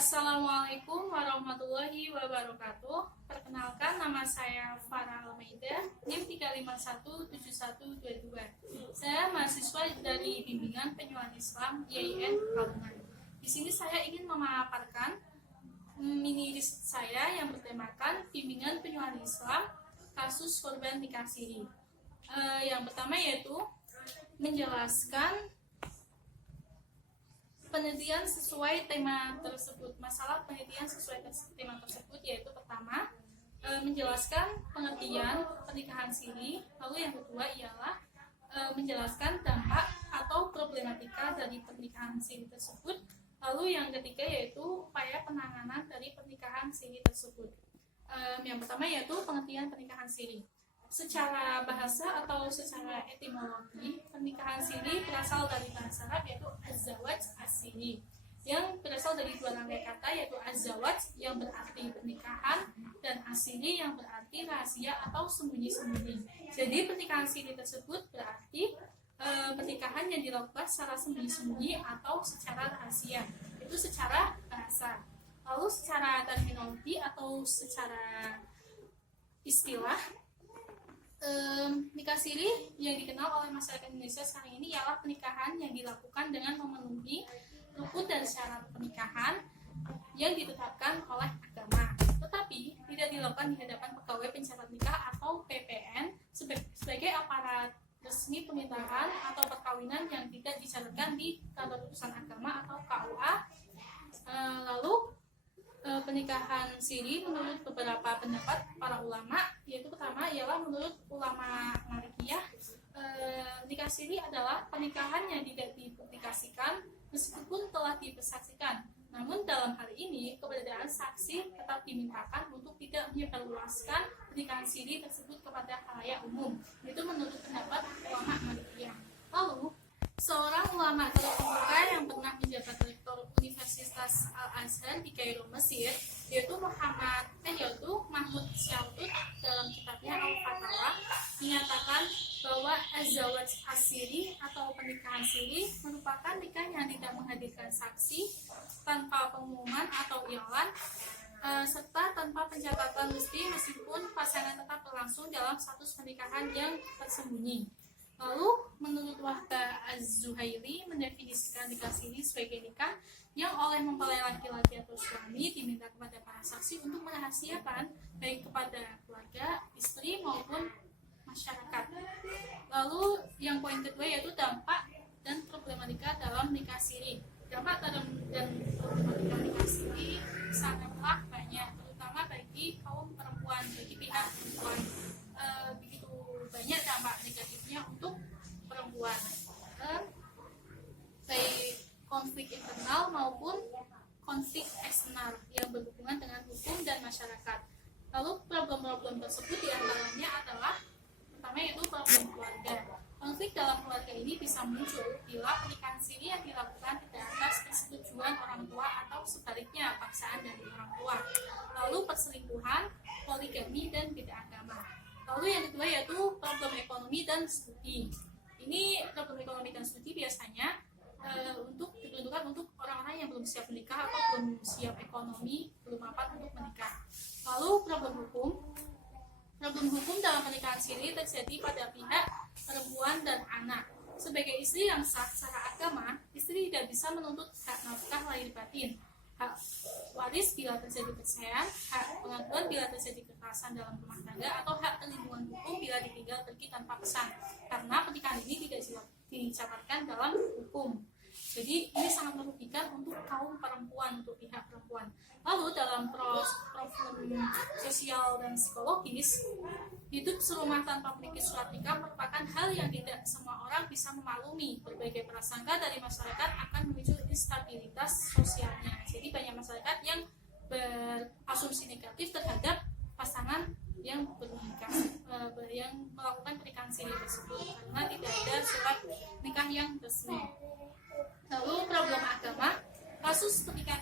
Assalamualaikum warahmatullahi wabarakatuh. Perkenalkan, nama saya Farah Almeida, NIM 3517122. Saya mahasiswa dari Bimbingan Penyuluhan Islam YIN Pekalongan. Di sini saya ingin memaparkan mini riset saya yang bertemakan Bimbingan Penyuluhan Islam kasus korban nikah siri. Yang pertama yaitu menjelaskan penelitian sesuai tema tersebut. Masalah penelitian sesuai tema tersebut yaitu pertama, menjelaskan pengertian pernikahan siri. Lalu yang kedua ialah menjelaskan dampak atau problematika dari pernikahan siri tersebut. Lalu yang ketiga yaitu upaya penanganan dari pernikahan siri tersebut. Yang pertama yaitu pengertian pernikahan siri. Secara bahasa atau secara etimologi, pernikahan siri berasal dari bahasa Arab yaitu az-zawaj as-siri, yang berasal dari dua rangkai kata yaitu az-zawaj yang berarti pernikahan dan as-siri yang berarti rahasia atau sembunyi-sembunyi. Jadi pernikahan siri tersebut berarti pernikahan yang dilakukan secara sembunyi-sembunyi atau secara rahasia. Itu secara bahasa. Lalu secara terminologi atau secara istilah, nikah siri yang dikenal oleh masyarakat Indonesia sekarang ini ialah pernikahan yang dilakukan dengan memenuhi rukun dan syarat pernikahan yang ditetapkan oleh agama, tetapi tidak dilakukan di hadapan pegawai pencatat nikah atau PPN sebagai aparat resmi pernikahan atau perkawinan yang tidak dicatatkan di kantor urusan agama atau KUA. Lalu pernikahan siri menurut beberapa pendapat para ulama, yaitu pertama ialah menurut ulama Malikiyah, nikah siri adalah pernikahan yang tidak dipublikasikan meskipun telah dipersaksikan. Namun dalam hal ini keberadaan saksi tetap dimintakan untuk tidak menyebarluaskan pernikahan siri tersebut kepada khalayak umum. Itu menurut pendapat ulama Malikiyah. Lalu seorang ulama terkemuka yang pernah menjabat rektor Universitas Al-Azhar di Kairo, Mesir, yaitu Mahmud Syaltut, dalam kitabnya Al-Fatawa menyatakan bahwa az-zawaj as-siri atau pernikahan siri merupakan nikah yang tidak menghadirkan saksi, tanpa pengumuman atau iklan, serta tanpa pencatatan mesti meskipun pasangan tetap berlangsung dalam status pernikahan yang tersembunyi. Lalu, menurut Wahbah Az-Zuhaili mendefinisikan nikah siri sebagai nikah yang oleh mempelai laki-laki atau suami diminta kepada para saksi untuk merahasiakan baik kepada keluarga, istri maupun masyarakat. Lalu, yang poin kedua yaitu dampak dan problematika dalam nikah siri. Dampak dan problematika nikah siri sangatlah banyak, terutama bagi kaum perempuan, bagi pihak perempuan. Begitu banyak dampak negatifnya untuk perempuan, baik konflik internal maupun konflik eksternal yang berhubungan dengan hukum dan masyarakat. Lalu problem-problem tersebut diantaranya adalah pertama yaitu problem keluarga. Konflik dalam keluarga ini bisa muncul bila pernikahan siri yang dilakukan tidak atas persetujuan orang tua atau sebaliknya paksaan dari orang tua. Lalu perselingkuhan, poligami, dan beda agama. Lalu yang kedua yaitu problem ekonomi dan studi. Ini problem ekonomi dan studi biasanya diperuntukkan untuk orang-orang yang belum siap menikah atau belum siap ekonomi, belum mapan untuk menikah. Lalu problem hukum dalam pernikahan siri terjadi pada pihak perempuan dan anak. Sebagai istri yang sah secara agama, istri tidak bisa menuntut hak nafkah lahir batin, hak waris bila terjadi perceraian, hak pengaduan bila terjadi kekerasan dalam rumah tangga, atau hak perlindungan hukum bila ditinggal pergi tanpa pesan, karena pernikahan ini tidak dicatatkan dalam hukum. Jadi ini sangat merugikan untuk kaum perempuan, untuk pihak perempuan. Lalu dalam problem sosial dan psikologis, hidup serumah tanpa memiliki surat nikah merupakan hal yang tidak semua orang bisa memaklumi. Berbagai prasangka dari masyarakat akan memicu instabilitas sosialnya. Jadi banyak masyarakat yang berasumsi negatif terhadap pasangan yang bernikah, yang melakukan pernikahan siri tersebut karena tidak ada surat nikah yang resmi. Lalu problem agama, kasus pernikahan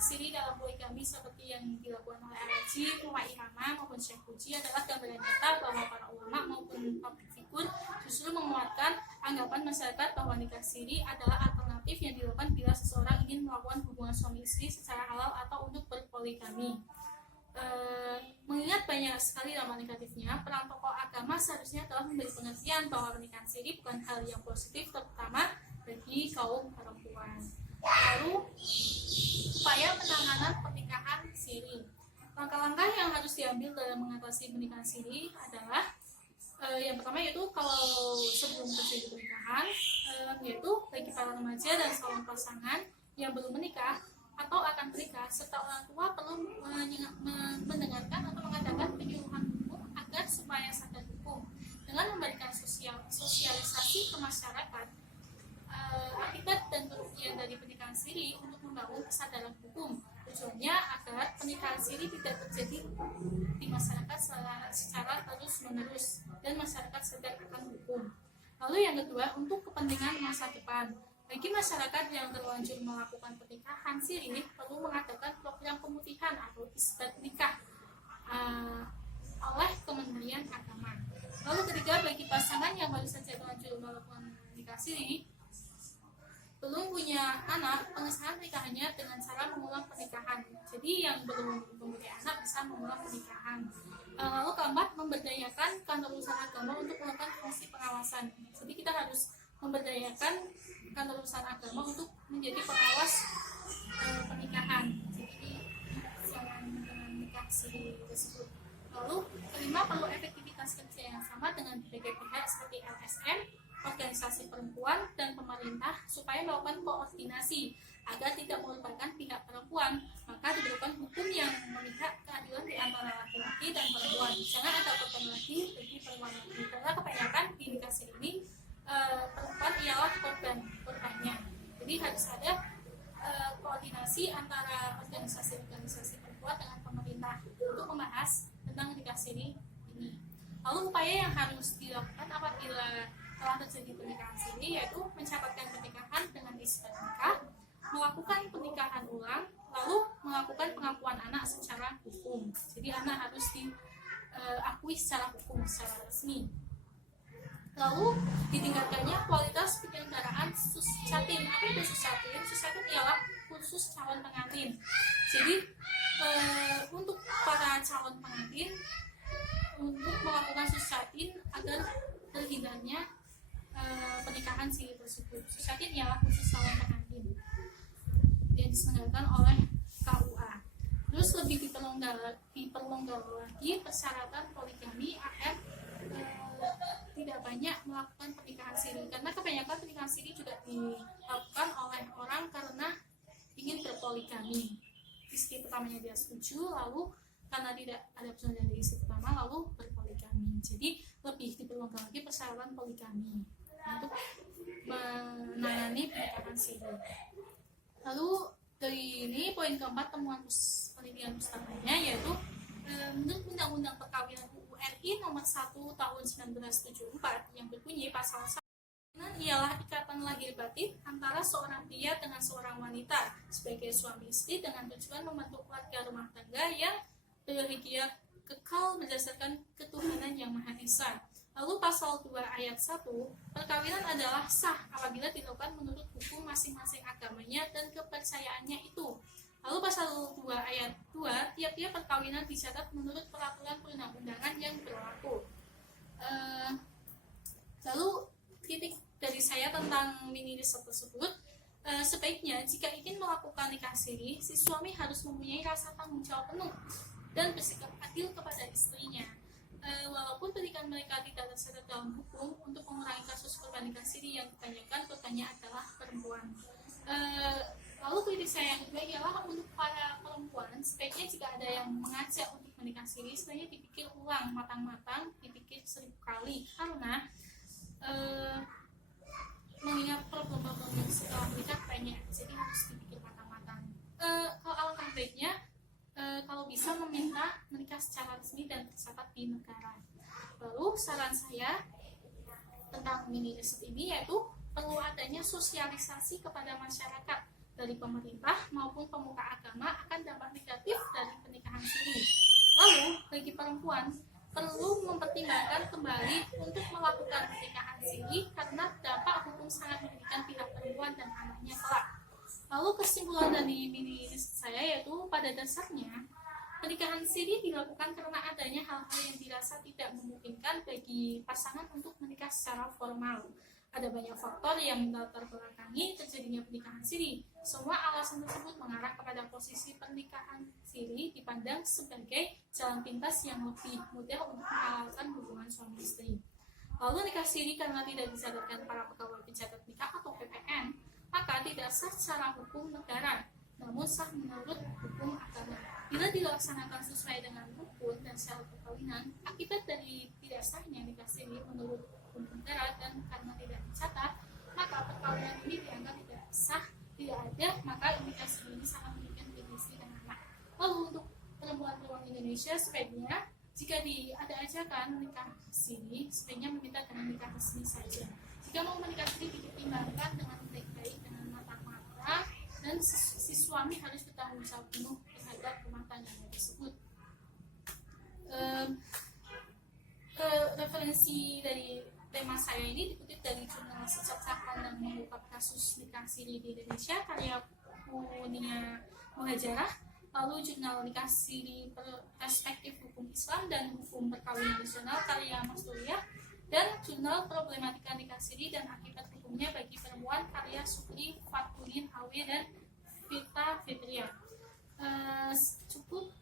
siri dalam poligami seperti yang dilakukan oleh Al-Haji, Muhammad Ihama maupun Syekh Puji adalah gambaran nyata bahwa para ulama maupun publik figur justru menguatkan anggapan masyarakat bahwa nikah siri adalah alternatif alternatif yang dilakukan bila seseorang ingin melakukan hubungan suami istri secara halal atau untuk berpoligami. Mengingat banyak sekali dampak negatifnya, peran tokoh agama seharusnya telah memberi pengertian bahwa pernikahan siri bukan hal yang positif, terutama bagi kaum perempuan. Lalu, upaya penanganan pernikahan siri. Langkah-langkah yang harus diambil dalam mengatasi pernikahan siri adalah yang pertama yaitu kalau sebelum terjadi pernikahan, yaitu bagi para remaja dan calon pasangan yang belum menikah atau akan menikah serta orang tua perlu mendengarkan atau mengadakan penyuluhan hukum agar supaya sadar hukum dengan memberikan sosialisasi ke masyarakat akibat dan kerugian dari pernikahan siri untuk membangun kesadaran hukum. Tujuannya agar pernikahan siri tidak terjadi di masyarakat secara terus-menerus dan masyarakat sadar akan hukum. Lalu yang kedua, untuk kepentingan masa depan. Bagi masyarakat yang terlanjur melakukan pernikahan siri perlu mengadakan program pemutihan atau isbat nikah oleh Kementerian Agama. Lalu ketiga, bagi pasangan yang baru saja terlanjur melakukan nikah siri belum punya anak, pengesahan pernikahannya dengan cara mengulang pernikahan. Jadi yang belum mempunyai anak bisa mengulang pernikahan. Lalu keempat, memberdayakan kantor urusan agama untuk melakukan fungsi pengawasan. Jadi kita harus memberdayakan kantor urusan agama untuk menjadi pengawas pernikahan. Jadi jangan dengan nikah siri tersebut. Lalu kelima, perlu efektivitas kerja yang sama dengan berbagai pihak seperti LSM, organisasi perempuan dan pemerintah supaya melakukan koordinasi agar tidak merupakan pihak perempuan, maka diperlukan hukum yang memihak keadilan di antara laki-laki dan perempuan. Jangan ada korban lagi bagi perempuan lagi, karena kebanyakan di nikah siri ini perempuan ialah korbannya. Jadi harus ada koordinasi antara organisasi-organisasi perempuan dengan pemerintah untuk membahas tentang nikah siri ini. Lalu upaya yang harus dilakukan apabila telah terjadi pernikahan siri yaitu mencatatkan pernikahan dengan isbat nikah, melakukan pernikahan ulang, lalu melakukan pengakuan anak secara hukum. Jadi anak harus diakui secara hukum, secara resmi. Lalu ditingkatkannya kualitas penyelenggaraan suscatin. Apa itu suscatin? Suscatin ialah kursus calon pengantin. Jadi untuk para calon pengantin untuk melakukan suscatin agar terhindarnya pernikahan siri tersebut. Suscatin ialah kursus calon pengantin yang diselenggarakan oleh KUA. Terus lebih diperlonggar lagi persyaratan poligami agar tidak banyak melakukan pernikahan siri, karena kebanyakan pernikahan siri juga dilakukan oleh orang karena ingin berpoligami. Istri pertamanya dia setuju, lalu karena tidak ada persetujuan dari istri pertama lalu berpoligami. Jadi lebih diperlonggar lagi persyaratan poligami untuk menangani pernikahan siri. Lalu dari ini poin keempat, temuan penelitian utamanya yaitu menurut Undang-Undang Perkawinan UU RI nomor 1 tahun 1974 yang berbunyi pasal 1 ialah ikatan lahir batin antara seorang pria dengan seorang wanita sebagai suami istri dengan tujuan membentuk keluarga rumah tangga yang berbahagia kekal berdasarkan ketuhanan yang Maha Esa. Lalu pasal 2 ayat 1, perkawinan adalah sah apabila dilakukan menurut hukum masing-masing agamanya dan kepercayaannya itu. Lalu pasal 2 ayat 2, tiap-tiap perkawinan dicatat menurut peraturan perundang-undangan yang berlaku. Lalu titik dari saya tentang mini riset tersebut, sebaiknya jika ingin melakukan nikah siri, si suami harus mempunyai rasa tanggung jawab penuh dan bersikap adil kepada istrinya. Walaupun pernikahan mereka tidak tercatat dalam hukum, untuk mengurangi kasus korban nikah siri yang kebanyakan korbannya adalah perempuan. Lalu kritik saya yang kedua ialah untuk para perempuan, sebaiknya jika ada yang mengajak untuk menikah siri, sebaiknya dipikir ulang matang-matang, dipikir 1000 kali, karena mengingat problem-problem yang setelah menikah banyak, jadi harus dipikir matang-matang. Kalau alangkah baiknya kalau bisa meminta menikah secara resmi dan tercatat di negara. Lalu saran saya tentang mini riset ini yaitu perlu adanya sosialisasi kepada masyarakat dari pemerintah maupun pemuka agama akan dampak negatif dari pernikahan siri. Lalu bagi perempuan perlu mempertimbangkan kembali untuk melakukan pernikahan siri karena dampak hukum sangat merugikan pihak perempuan perempuan dan anaknya kelak. Lalu kesimpulan dari mini riset saya yaitu pada dasarnya pernikahan siri dilakukan karena adanya hal-hal yang dirasa tidak memungkinkan bagi pasangan untuk menikah secara formal. Ada banyak faktor yang melatar belakangi terjadinya pernikahan siri. Semua alasan tersebut mengarah kepada posisi pernikahan siri dipandang sebagai jalan pintas yang lebih mudah untuk menghalalkan hubungan suami istri. Lalu nikah siri karena tidak disadarkan para pegawai pencatat nikah atau PPN, maka tidak sah secara hukum negara, namun sah menurut hukum agama. Bila dilaksanakan sesuai dengan rukun dan syarat perkawinan, akibat dari tidak sahnya nikah siri menurut hukum negara dan karena tidak dicatat, maka perkawinan ini dianggap tidak sah, tidak ada, maka nikah siri ini sangat merugikan bagi istri dan anak. Lalu untuk perempuan-perempuan Indonesia, sebaiknya jika diadakan nikah siri, sebaiknya meminta dengan nikah resmi saja. Jika mau menikah siri, dipertimbangkan dengan baik-baik, dengan matang-matang, dan si suami harus bertanggung jawab penuh terhadap rumah tangganya tersebut. Referensi dari tema saya ini dikutip dari jurnal Secacahan dan Mengungkap Kasus Nikah Siri di Indonesia karya Munia Muhajarah, lalu jurnal Nikah Siri Perspektif Hukum Islam dan Hukum Perkawinan Nasional karya Mas Luriah, dan jurnal Problematika Nikah Siri dan Akibat Hukumnya bagi Perempuan karya Sukri Fatudin Awe dan Vita Fitria. Cukup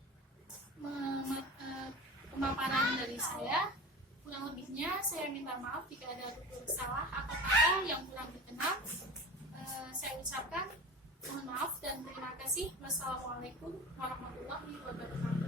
pemaparan dari saya. Kurang lebihnya saya minta maaf jika ada tutur salah atau kata yang kurang berkenan. Saya ucapkan mohon maaf dan terima kasih. Wassalamualaikum warahmatullahi wabarakatuh.